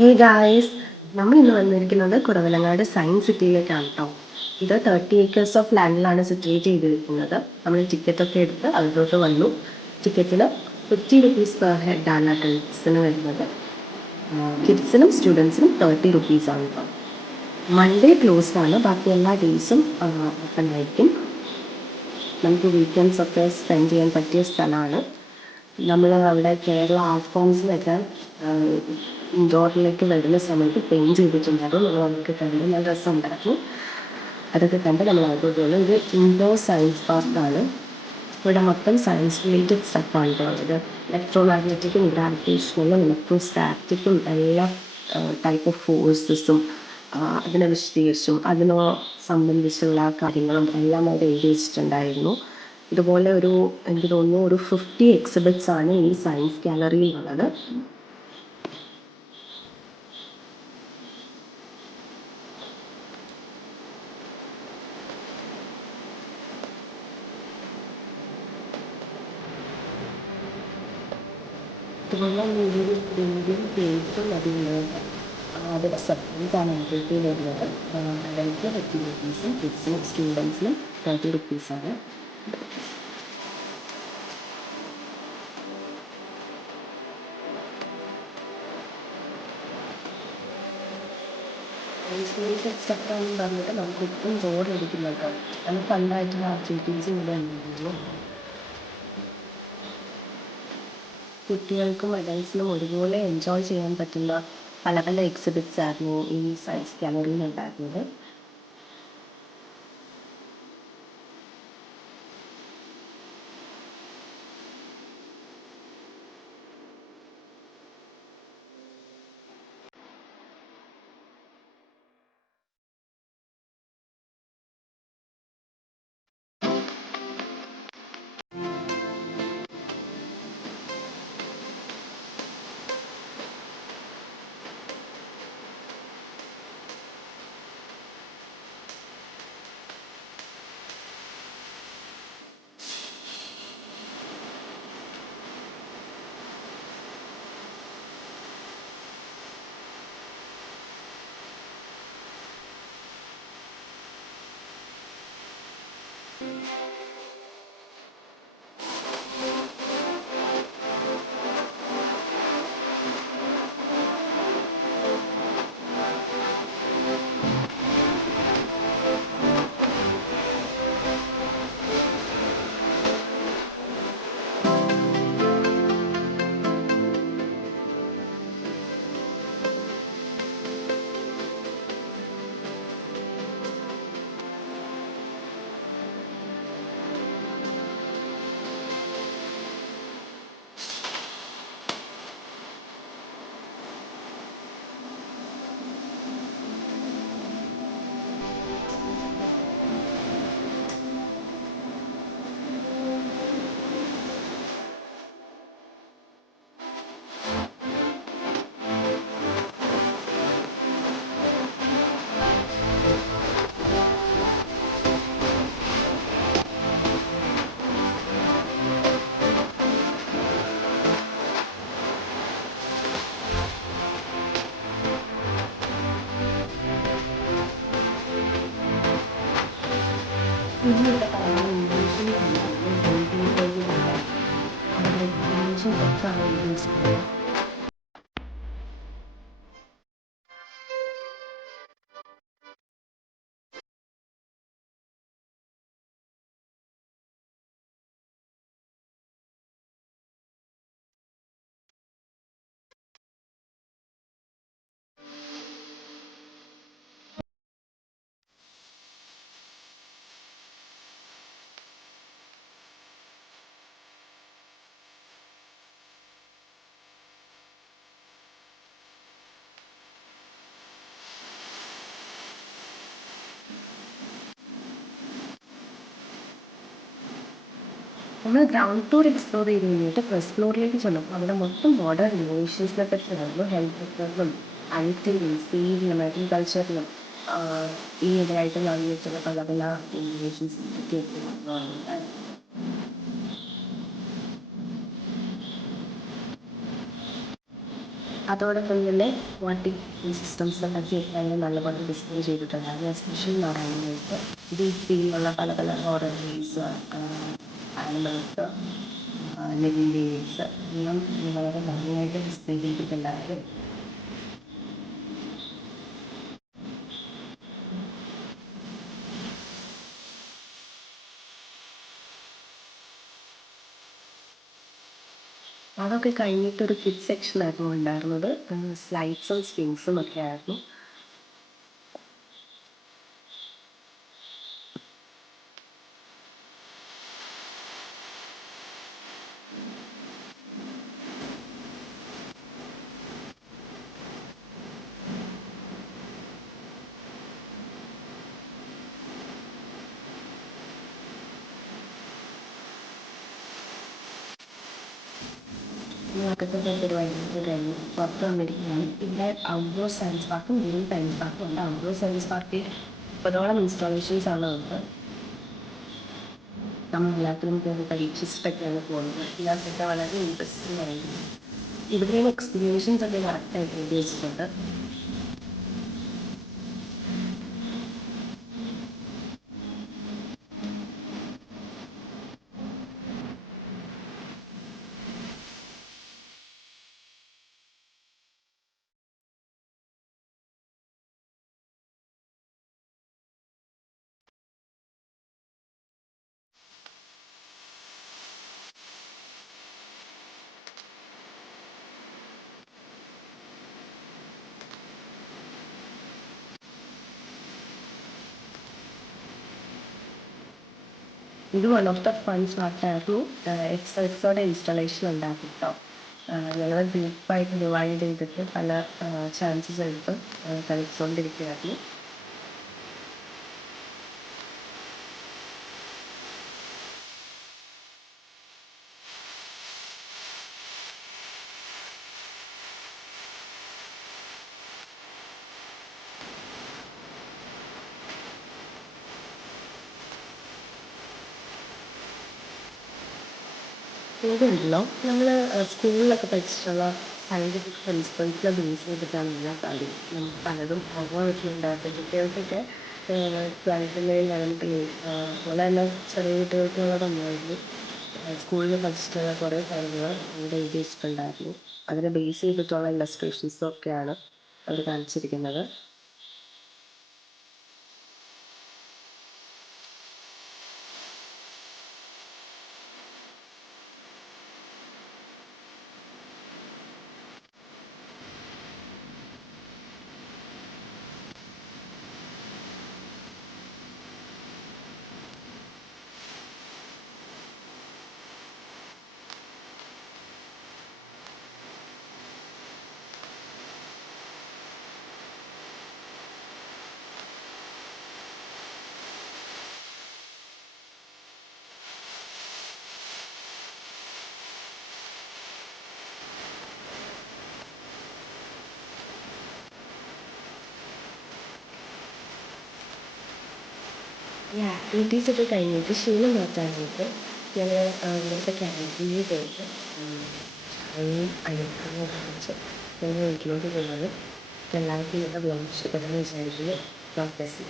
Hey guys, നമ്മൾ ഇന്ന് വന്നിരിക്കുന്നത് കുറവിലങ്ങാട് സയൻസ് സിറ്റിയിലേക്കാണ് കേട്ടോ. ഇത് 30 acres ഓഫ് ലാൻഡിലാണ് സിറ്റുവേറ്റ് ചെയ്തിരിക്കുന്നത്. നമ്മൾ ടിക്കറ്റൊക്കെ എടുത്ത് അതിലോട്ട് വന്നു. ടിക്കറ്റിന് 50 rupees പെർ ഹെഡാണ് അഡൽട്ട്സിന് വരുന്നത്. കിഡ്സിനും സ്റ്റുഡൻസിനും 30 rupees ആണ് കേട്ടോ. മൺഡേ ക്ലോസ്ഡ് ആണ്, ബാക്കി എല്ലാ ഡേയ്സും ഓപ്പൺ ആയിരിക്കും. നമുക്ക് വീക്കെൻഡ്സ് ഒക്കെ സ്പെൻഡ് ചെയ്യാൻ പറ്റിയ സ്ഥലമാണ്. നമ്മൾ അവിടെ കേരള ആർട്ട് ഫോംസിലൊക്കെ ഇൻഡോറിലേക്ക് വരുന്ന സമയത്ത് പെയിൻറ്റ് ചെയ്തിട്ടുണ്ടായിരുന്നു. നമ്മൾ അതൊക്കെ കണ്ട് നല്ല രസമുണ്ടായിരുന്നു. അതൊക്കെ കണ്ട് നമ്മൾ അങ്ങോട്ട് പോകുന്നു. ഇത് ഇൻഡോർ സയൻസ് പാർക്കാണ്. ഇവിടെ മൊത്തം സയൻസ് റിലേറ്റഡ് സ്റ്റഫാണ് ഉള്ളത്. ഇലക്ട്രോ മാഗ്നറ്റിക്കും ഗ്രാവിറ്റേഷനും ഇലക്ട്രോസ്റ്റാറ്റിക്കും എല്ലാ ടൈപ്പ് ഓഫ് ഫോഴ്സസും അതിനെ വിശദീകരിച്ചും അതിനോ സംബന്ധിച്ചുള്ള കാര്യങ്ങളും എല്ലാം അവിടെ എഴുതി വെച്ചിട്ടുണ്ടായിരുന്നു. ഇതുപോലെ എനിക്ക് തോന്നുന്നു ഒരു 50 എക്സിബിറ്റ്സ് ആണ് ഈ സയൻസ് ഗാലറിയിലുള്ളത്. ഇതുപോലെ ഇന്ത്യൻ കേസും അതിലുള്ളത് അതിൻ്റെ സെപ്പറേറ്റാണ് എൻട്രി വരുന്നത്. അഡൽറ്റിന് 50 rupees, കിഡ്സിനും സ്റ്റുഡൻസിനും 30 rupees. സയൻസ് സെക്ടറാണെന്ന് പറഞ്ഞിട്ട് നമുക്ക് ഇപ്പം ബോർഡ് അടിക്കുന്നുണ്ട്. നമുക്ക് ഫണ്ടായിട്ടുള്ള ആക്ടിവിറ്റീസും ഇവിടെ ഉണ്ടായിരുന്നു. കുട്ടികൾക്കും അഡൽട്സിനും ഒരുപോലെ എൻജോയ് ചെയ്യാൻ പറ്റുന്ന പല പല എക്സിബിറ്റ്സ് ആയിരുന്നു ഈ സയൻസ് ഗാലറിയിൽ ഉണ്ടായിരുന്നത്. ഇതിലൂടെ പറയുന്നത് ഇംഗ്ലീഷിൽ അവിടെ ഇംഗ്ലീഷും തെറ്റാണ് എഴുതിയിരിക്കുന്നത്. നമ്മൾ ഗ്രൗണ്ട് ടൂർ എക്സ്പ്ലോർ ചെയ്ത് കഴിഞ്ഞിട്ട് ഫസ്റ്റ് ഫ്ലോറിലേക്ക് ചെല്ലും. അവിടെ മൊത്തം മോഡേൺ ഇന്നോവേഷൻസിനെ പറ്റിയായിരുന്നു. ഹെൽത്ത് സെക്ടറിലും ഐടിയിലും സിവിയിലും അഗ്രികൾച്ചറിലും ഈ ഇടയായിട്ട് നടന്നിട്ടുള്ള പല പല ഇന്നോവേഷൻസിനെ പറ്റിയൊക്കെ ഉണ്ടായിരുന്നു. അതോടൊപ്പം തന്നെ വാട്ടിംഗ് സിസ്റ്റംസൊക്കെ ചെയ്യാനും നല്ലപോലെ ഡിസ്പ്ലേ ചെയ്തിട്ടുണ്ടായിരുന്നു. എസ്പെഷ്യലി എന്ന് പറയുന്നത് ഡീപ് തീയിലുള്ള പല പല horror movies, animals, living beings എല്ലാം വളരെ ഭംഗിയായിട്ട് ഡിസ്പ്ലേ ചെയ്തിട്ടുണ്ടായിരുന്നു. അതൊക്കെ കഴിഞ്ഞിട്ട് ഒരു കിഡ്സ് സെക്ഷനായിരുന്നു ഉണ്ടായിരുന്നത്. സ്ലൈഡ്സും സ്വിങ്സും ഒക്കെ ആയിരുന്നു. അകത്തെ പരിപാടികൾ കഴിഞ്ഞ് പുറത്ത് വന്നിരിക്കുകയാണ്. പിന്നെ ഔട്ട്ഡോർ സയൻസ് പാർക്കും ഇൻഡോർ സയൻസ് പാർക്കും ഉണ്ട്. ഔട്ട്ഡോർ സയൻസ് പാർക്കിൽ 30ഓളം ഇൻസ്റ്റാളേഷൻസ് ആണ് ഉള്ളത്. നമ്മളെല്ലാത്തിനും കയറി പരീക്ഷിച്ചിട്ടൊക്കെയാണ് പോകുന്നത്. ഇതിനകത്തൊക്കെ വളരെ ഇൻട്രസ്റ്റിംഗ് ആയിരുന്നു. ഇവിടെയും എക്സ്പീരിയൻസസ് ഒക്കെ കറക്റ്റായിട്ട് എഴുതി വെച്ചിട്ടുണ്ട്. ഇത് വൺ ഓഫ് ദ ഫൺ പാർട്ടായിരുന്നു. എക്സസൈസോടെ ഇൻസ്റ്റാളേഷൻ ഉണ്ടാക്കി കേട്ടോ. ഞങ്ങൾ ഗ്രൂപ്പായിട്ട് ഡിവൈഡ് ചെയ്തിട്ട് പല ചാൻസസ് എടുത്ത് കളിച്ചുകൊണ്ടിരിക്കുകയായിരുന്നു. ഇതുണ്ടല്ലോ നമ്മൾ സ്കൂളിലൊക്കെ പഠിച്ചിട്ടുള്ള സയൻറ്റിഫിക് പ്രിൻസിപ്പിൾസിനെ ബേസ് ചെയ്തിട്ടാണ് എല്ലാ കാര്യം. നമുക്ക് പലതും ഓർമ്മ കുട്ടികൾക്കൊക്കെ 12th 11th അതുപോലെ തന്നെ ചെറിയ കുട്ടികൾക്കുള്ളതുണ്ടായിരുന്നു. സ്കൂളിൽ പഠിച്ചിട്ടുള്ള കുറേ കാര്യങ്ങൾ അവിടെ എഴുതി വെച്ചിട്ടുണ്ടായിരുന്നു. അതിനെ ബേസ് ചെയ്തിട്ടുള്ള ഇല്ലസ്ട്രേഷൻസും ഒക്കെയാണ് അവർ കാണിച്ചിരിക്കുന്നത്. ഈ ആക്ടിവിറ്റീസൊക്കെ കഴിഞ്ഞിട്ട് ക്ഷീണം മാറ്റാനായിട്ട് ഞങ്ങൾ ഇവിടുത്തെ ക്യാൻറ്റീനിൽ പോയിട്ട് ചായയും ഐസ്ക്രീമും ഒക്കെ കുടിച്ച് ഞങ്ങൾ വീട്ടിലോട്ട് പോകുന്നത്. എല്ലാവർക്കും ഇന്നത്തെ വ്ളോഗ് ഇഷ്ടപ്പെട്ടെന്ന് വിചാരിക്കുന്നു. God bless you.